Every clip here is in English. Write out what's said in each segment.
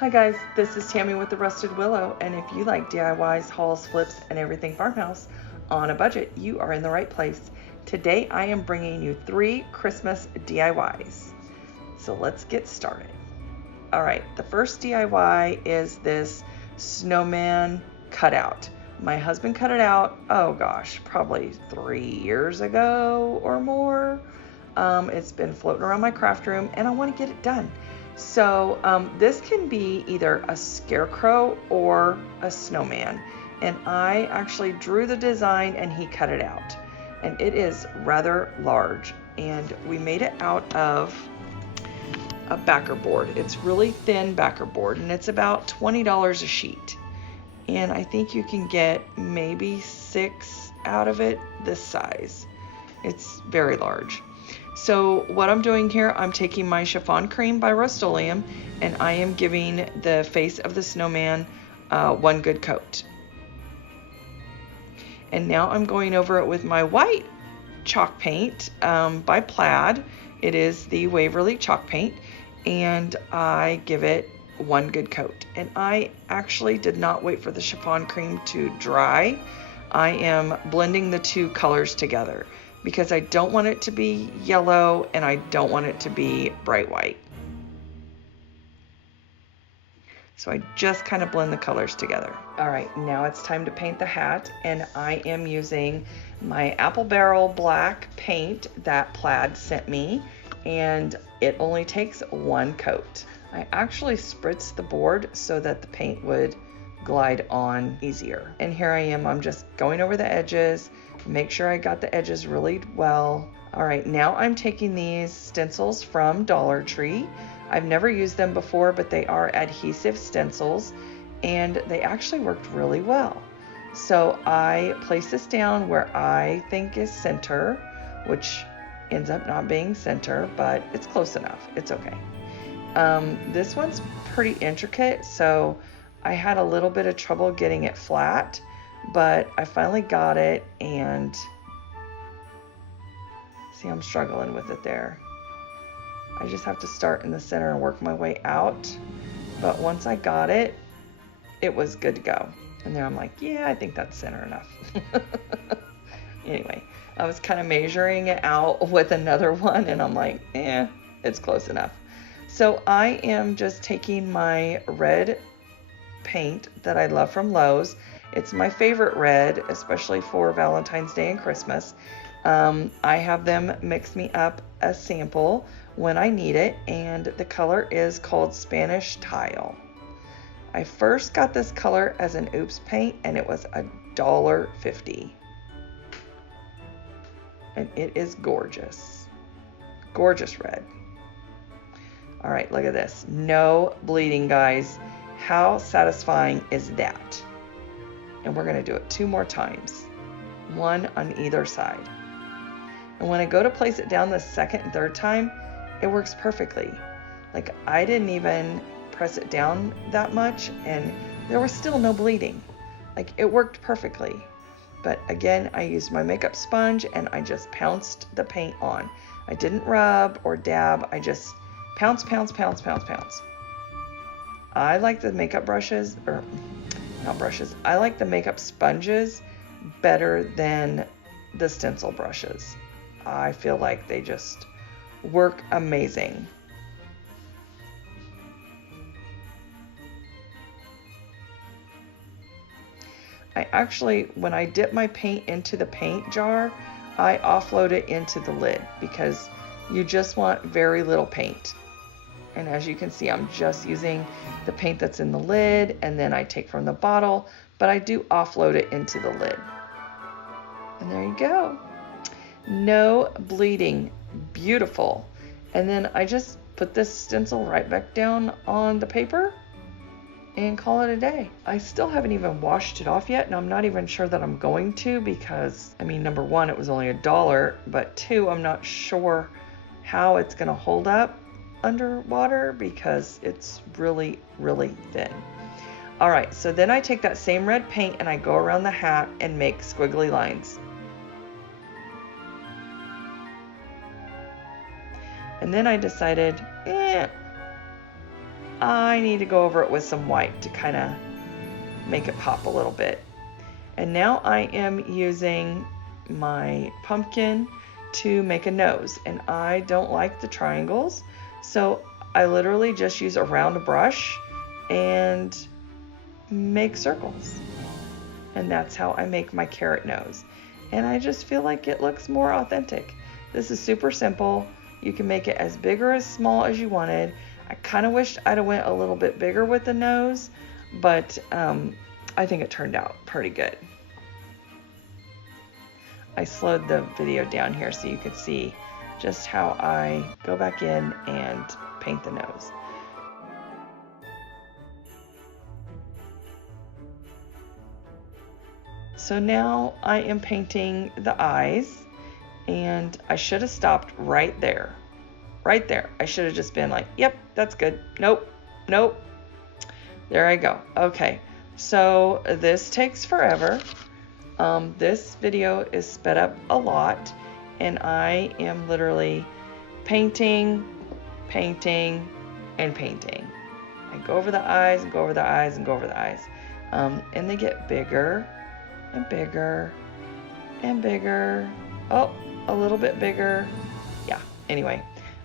Hi guys, this is Tammy with the Rusted Willow, and if you like DIYs, hauls, flips, and everything farmhouse on a budget, you are in the right place. Today I am bringing you 3 Christmas DIYs. So let's get started. Alright, the first DIY is this Snowman Cutout. My husband cut it out, oh gosh, probably 3 years ago or more. It's been floating around my craft room and I want to get it done. So this can be either a scarecrow or a snowman, and I actually drew the design and he cut it out, and it is rather large, and we made it out of a backer board. It's really thin backer board, and it's about $20 a sheet, and I think you can get maybe 6 out of it this size. It's very large. So what I'm doing here, I'm taking my chiffon cream by Rust-Oleum, and I am giving the face of the snowman one good coat. And now I'm going over it with my white chalk paint by Plaid. It is the Waverly chalk paint, and I give it one good coat. And I actually did not wait for the chiffon cream to dry. I am blending the 2 colors together, because I don't want it to be yellow and I don't want it to be bright white. So I just kind of blend the colors together. All right, now it's time to paint the hat, and I am using my apple barrel black paint that Plaid sent me, and it only takes 1 coat. I actually spritzed the board so that the paint would glide on easier. And here I am, I'm just going over the edges, make sure I got the edges really well. All right, now I'm taking these stencils from Dollar Tree. I've never used them before, but they are adhesive stencils, and they actually worked really well. So I place this down where I think is center, which ends up not being center, but it's close enough. It's okay. This one's pretty intricate, so I had a little bit of trouble getting it flat, but I finally got it, and see, I'm struggling with it there. I just have to start in the center and work my way out, but once I got it, it was good to go. And there I'm like, yeah, I think that's center enough. Anyway, I was kind of measuring it out with another one, and I'm like, it's close enough. So I am just taking my red paint that I love from Lowe's. It's my favorite red, especially for Valentine's Day and Christmas. I have them mix me up a sample when I need it, and the color is called Spanish Tile. I first got this color as an oops paint, and it was $1.50. And it is gorgeous. Gorgeous red. All right, look at this. No bleeding, guys. How satisfying is that? And we're gonna do it 2 more times, 1 on either side. And when I go to place it down the 2nd and 3rd time, it works perfectly. Like, I didn't even press it down that much, and there was still no bleeding. Like, it worked perfectly. But again, I used my makeup sponge and I just pounced the paint on. I didn't rub or dab, I just pounce, pounce, pounce, pounce, pounce. I like the makeup brushes, or not brushes, I like the makeup sponges better than the stencil brushes. I feel like they just work amazing. I actually, when I dip my paint into the paint jar, I offload it into the lid, because you just want very little paint. And as you can see, I'm just using the paint that's in the lid, and then I take from the bottle, but I do offload it into the lid. And there you go. No bleeding. Beautiful. And then I just put this stencil right back down on the paper and call it a day. I still haven't even washed it off yet, and I'm not even sure that I'm going to, because, I mean, number 1, it was only $1, but 2, I'm not sure how it's gonna hold up underwater, because it's really, really thin. All right, so then I take that same red paint and I go around the hat and make squiggly lines. And then I decided, I need to go over it with some white to kind of make it pop a little bit. And now I am using my pumpkin to make a nose, and I don't like the triangles, so I literally just use a round brush and make circles. And that's how I make my carrot nose. And I just feel like it looks more authentic. This is super simple. You can make it as big or as small as you wanted. I kind of wished I'd have went a little bit bigger with the nose, but I think it turned out pretty good. I slowed the video down here so you could see just how I go back in and paint the nose. So now I am painting the eyes, and I should have stopped right there. Right there. I should have just been like, yep, that's good. Nope, nope. There I go. Okay, so this takes forever. This video is sped up a lot, and I am literally painting, painting, and painting. I go over the eyes and go over the eyes and go over the eyes. And they get bigger and bigger and bigger. Oh, a little bit bigger. Yeah, anyway,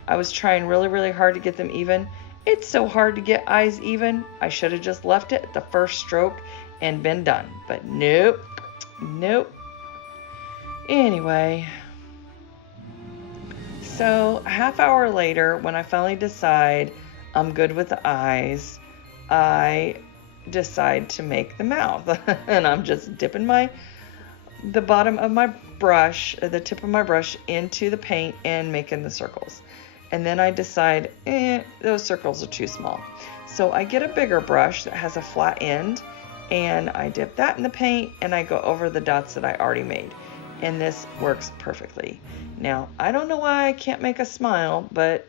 I was trying really, really hard to get them even. It's so hard to get eyes even. I should have just left it at the first stroke and been done, but nope. Nope. Anyway, so a half hour later, when I finally decide I'm good with the eyes, I decide to make the mouth. And I'm just dipping the bottom of my brush, the tip of my brush, into the paint and making the circles. And then I decide, those circles are too small. So I get a bigger brush that has a flat end, and I dip that in the paint, and I go over the dots that I already made. And this works perfectly. Now, I don't know why I can't make a smile, but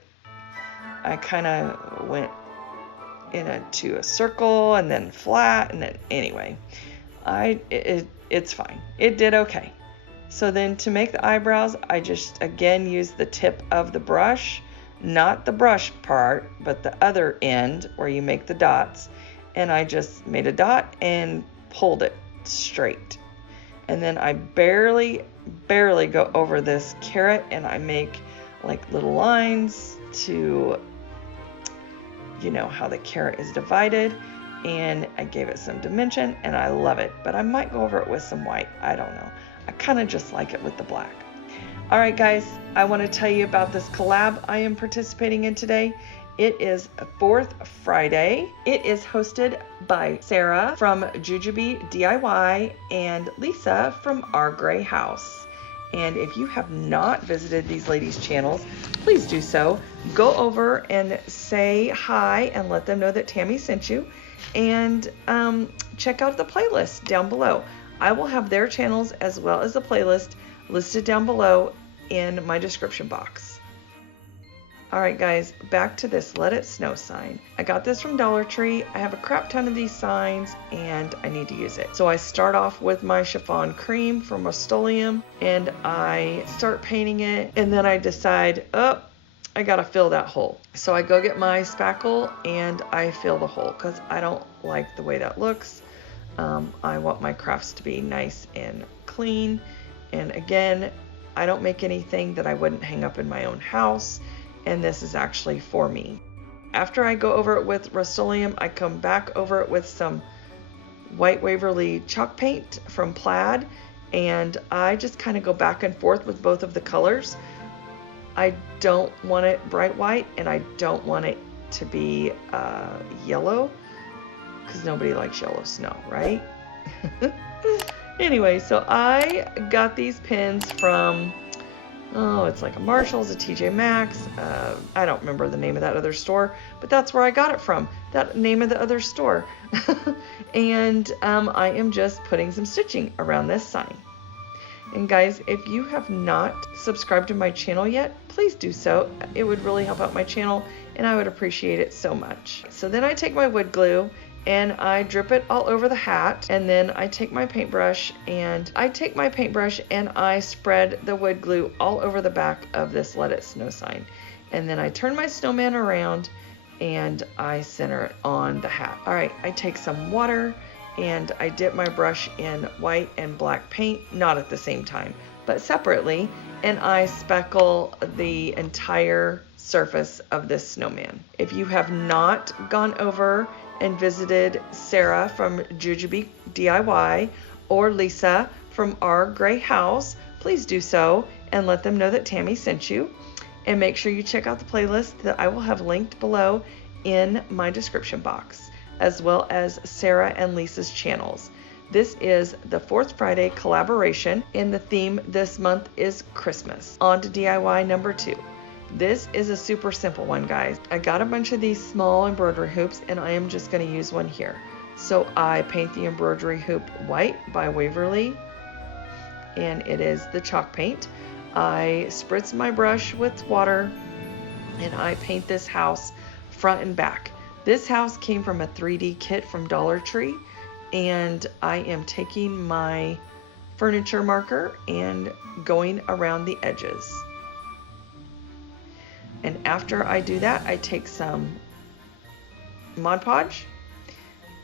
I kind of went into a circle and then flat, and then anyway, it's fine. It did okay. So then to make the eyebrows, I just again use the tip of the brush, not the brush part, but the other end where you make the dots. And I just made a dot and pulled it straight. And then I barely go over this carrot, and I make like little lines to, you know, how the carrot is divided. And I gave it some dimension, and I love it. But I might go over it with some white. I don't know. I kind of just like it with the black. All right, guys, I want to tell you about this collab I am participating in today. It is Fourth Friday. It is hosted by Sarah from Jujubee DIY and Lisa from Our Gray House. And if you have not visited these ladies' channels, please do so. Go over and say hi and let them know that Tammy sent you. And check out the playlist down below. I will have their channels as well as the playlist listed down below in my description box. Alright guys, back to this Let It Snow sign. I got this from Dollar Tree. I have a crap ton of these signs and I need to use it. So I start off with my chiffon cream from Rust-Oleum, and I start painting it, and then I decide, I gotta fill that hole. So I go get my spackle and I fill the hole because I don't like the way that looks. I want my crafts to be nice and clean. And again, I don't make anything that I wouldn't hang up in my own house. And this is actually for me. After I go over it with Rust-Oleum, I come back over it with some White Waverly chalk paint from Plaid, and I just kind of go back and forth with both of the colors. I don't want it bright white, and I don't want it to be yellow, because nobody likes yellow snow, right? Anyway, so I got these pins from, it's like a Marshall's, a TJ Maxx. I don't remember the name of that other store, but that's where I got it from, that name of the other store. And I am just putting some stitching around this sign. And guys, if you have not subscribed to my channel yet, please do so. It would really help out my channel, and I would appreciate it so much. So then I take my wood glue and I drip it all over the hat, and then I take my paintbrush and I spread the wood glue all over the back of this Let It Snow sign. And then I turn my snowman around and I center it on the hat. All right, I take some water and I dip my brush in white and black paint, not at the same time, but separately, and I speckle the entire surface of this snowman. If you have not gone over and visited Sarah from Jujubee DIY or Lisa from Our Gray House, please do so and let them know that Tammy sent you. And make sure you check out the playlist that I will have linked below in my description box, as well as Sarah and Lisa's channels. This is the Fourth Friday collaboration, and the theme this month is Christmas. On to DIY number 2. This is a super simple one, guys. I got a bunch of these small embroidery hoops, and I am just going to use one here. So I paint the embroidery hoop white by Waverly, and it is the chalk paint. I spritz my brush with water, and I paint this house front and back. This house came from a 3D kit from Dollar Tree, and I am taking my furniture marker and going around the edges. And after I do that, I take some Mod Podge,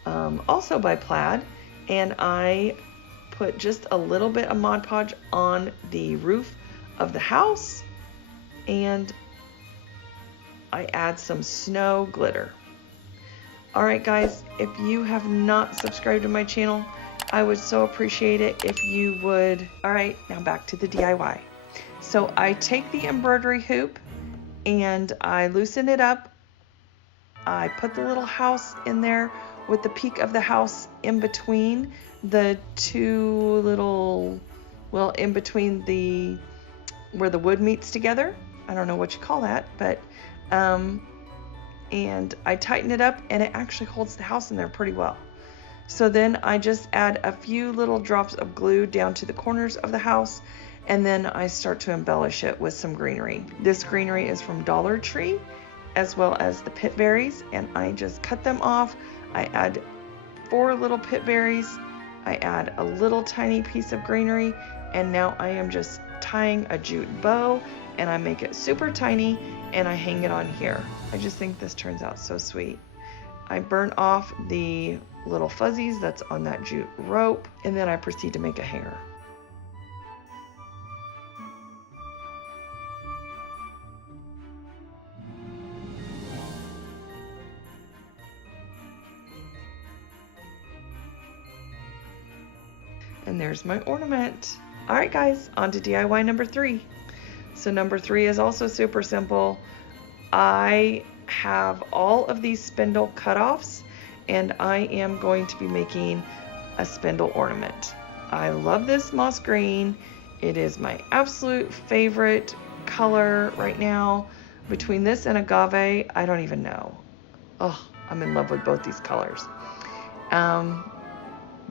also by Plaid, and I put just a little bit of Mod Podge on the roof of the house, and I add some snow glitter. Alright guys, if you have not subscribed to my channel, I would so appreciate it if you would. Alright, now back to the DIY. So I take the embroidery hoop and I loosen it up. I put the little house in there with the peak of the house in between the two little, well, in between the, where the wood meets together. I don't know what you call that, but and I tighten it up, and it actually holds the house in there pretty well. So then I just add a few little drops of glue down to the corners of the house, and then I start to embellish it with some greenery. This greenery is from Dollar Tree, as well as the pit berries, and I just cut them off. I add 4 little pit berries, I add a little tiny piece of greenery, and now I am just tying a jute bow, and I make it super tiny, and I hang it on here. I just think this turns out so sweet. I burn off the little fuzzies that's on that jute rope, and then I proceed to make a hanger. And there's my ornament. All right guys, on to DIY number 3. So number 3 is also super simple. I have all of these spindle cutoffs, and I am going to be making a spindle ornament. I love this moss green. It is my absolute favorite color right now. Between this and agave, I don't even know. Oh, I'm in love with both these colors.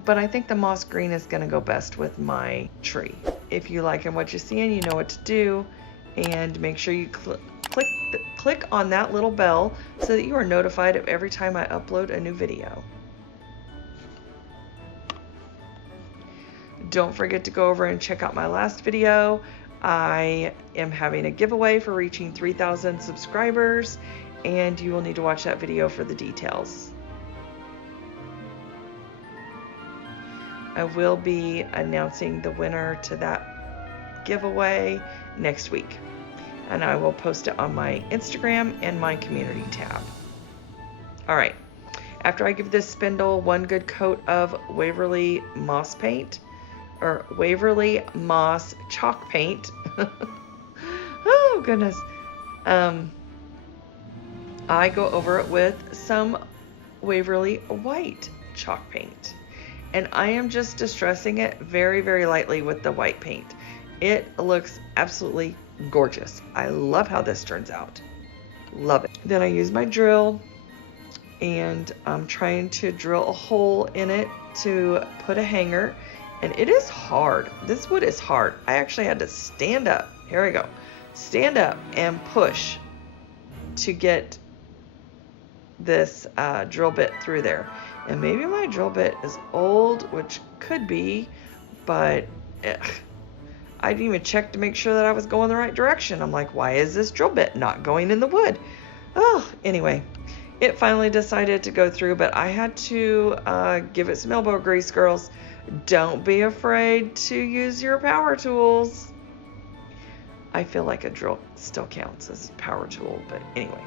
But I think the moss green is going to go best with my tree. If you like what you're seeing, you know what to do, and make sure you click on that little bell so that you are notified of every time I upload a new video. Don't forget to go over and check out my last video. I am having a giveaway for reaching 3,000 subscribers, and you will need to watch that video for the details. I will be announcing the winner to that giveaway next week, and I will post it on my Instagram and my community tab. All right, after I give this spindle one good coat of Waverly moss paint, or Waverly moss chalk paint, oh goodness, I go over it with some Waverly white chalk paint. And I am just distressing it very, very lightly with the white paint. It looks absolutely gorgeous. I love how this turns out. Love it. Then I use my drill, and I'm trying to drill a hole in it to put a hanger. And it is hard. This wood is hard. I actually had to stand up. Here we go. Stand up and push to get this drill bit through there. And maybe my drill bit is old, which could be, but I didn't even check to make sure that I was going the right direction. I'm like, why is this drill bit not going in the wood? Oh, anyway, it finally decided to go through, but I had to give it some elbow grease, girls. Don't be afraid to use your power tools. I feel like a drill still counts as a power tool, but anyway.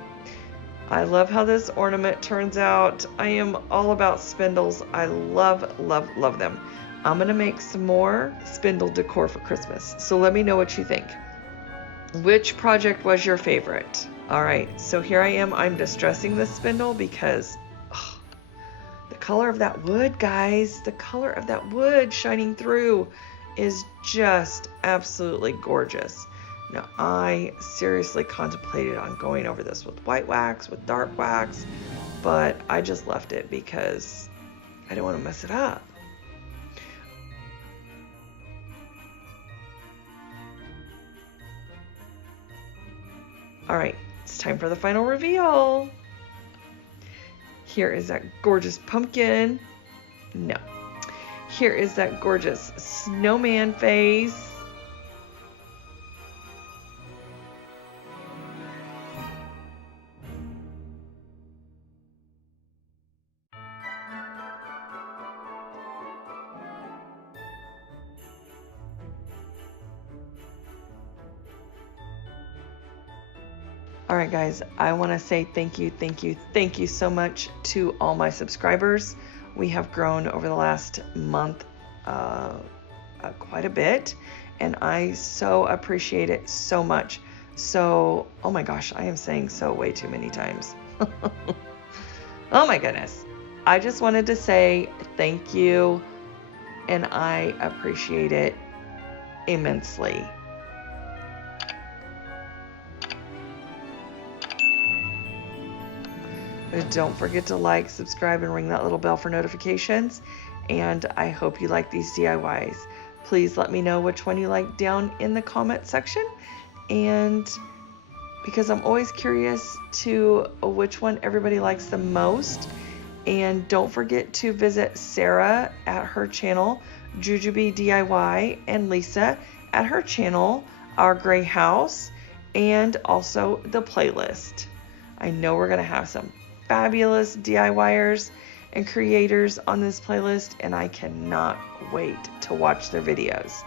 I love how this ornament turns out. I am all about spindles. I love, love, love them. I'm gonna make some more spindle decor for Christmas, so let me know what you think. Which project was your favorite? All right, so here I am. I'm distressing this spindle because the color of that wood, guys, the color of that wood shining through is just absolutely gorgeous. Now, I seriously contemplated on going over this with white wax, with dark wax, but I just left it because I didn't want to mess it up. All right, it's time for the final reveal. Here is that gorgeous pumpkin. No. Here is that gorgeous snowman face. All right, guys, I want to say thank you so much to all my subscribers. We have grown over the last month quite a bit, and I so appreciate it so much. So, oh my gosh, I am saying so way too many times. Oh my goodness. I just wanted to say thank you, and I appreciate it immensely. Don't forget to like, subscribe, and ring that little bell for notifications. And I hope you like these DIYs. Please let me know which one you like down in the comment section. And because I'm always curious to which one everybody likes the most. And don't forget to visit Sarah at her channel, Jujubee DIY, and Lisa at her channel, Our Gray House, and also the playlist. I know we're going to have some fabulous DIYers and creators on this playlist, and I cannot wait to watch their videos.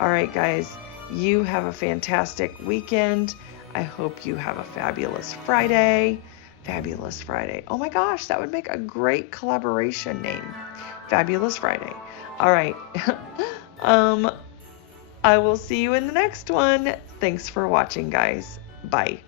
All right, guys, you have a fantastic weekend. I hope you have a fabulous Friday. Fabulous Friday. Oh my gosh, that would make a great collaboration name. Fabulous Friday. All right. I will see you in the next one. Thanks for watching, guys. Bye.